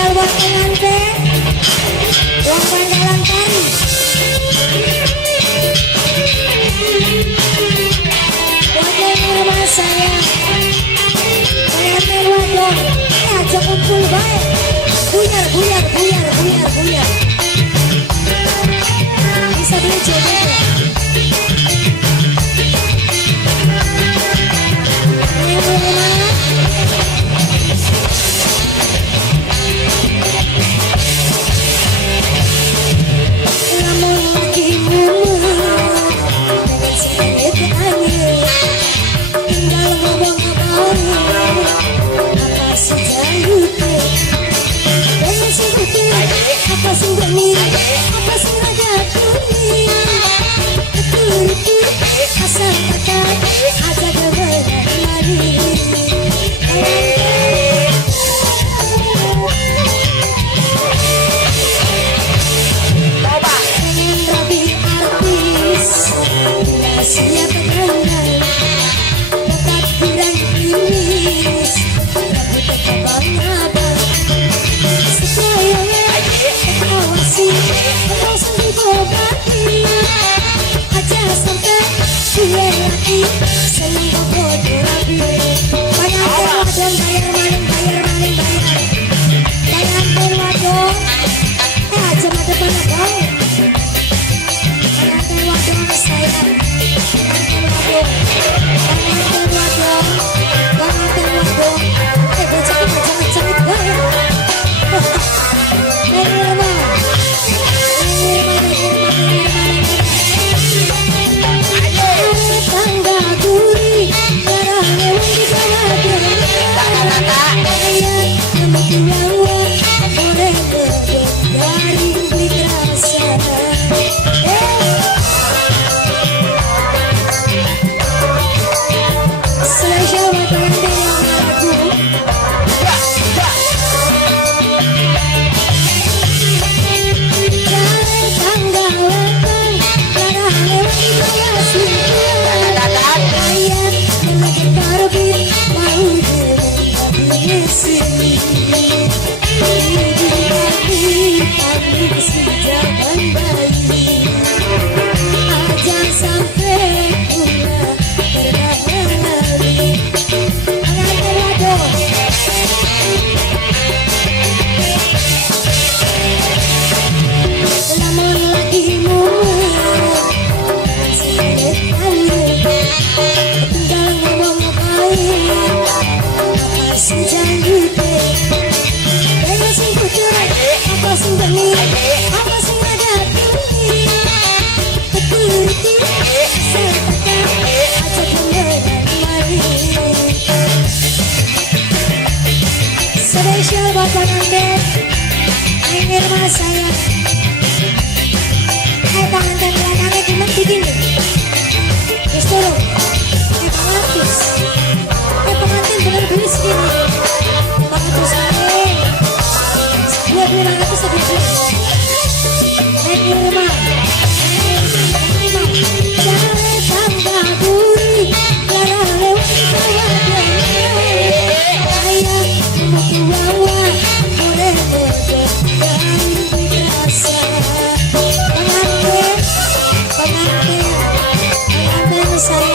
spesial buat pengantin yang bakalan tari. Wajah rumah saya pengantin wadon ajak kumpul baik buyar buyar buyar buyar buyar bisa beli jodoh. Ayo bagaimana? Apa sih demi, apa sih raja dunia? Betul-betul asal kata aja kebenaran lagi. Pengen rapi artis, bila siap terkenal, dapat kurang imis, rambut tetap abang. Terus dibobati aja sampai dia lagi seneng fotografi. Bayar wadon, bayar maling, bayar maling, bayar wadon. Aja mata pada kau. Bayar wadon saya, bayar wadon, bayar wadon. Jangan bayar. Spesial buat pengantin akhir mas saya. Pengantin belakangnya gimana begini? Terus turun. Pengantin. Pengantin bener-bener segini. Pengantin saya. 2.500 lebih. Naik di rumah. Jangan tambah duri. Lara lewat kawat. Pengantin saya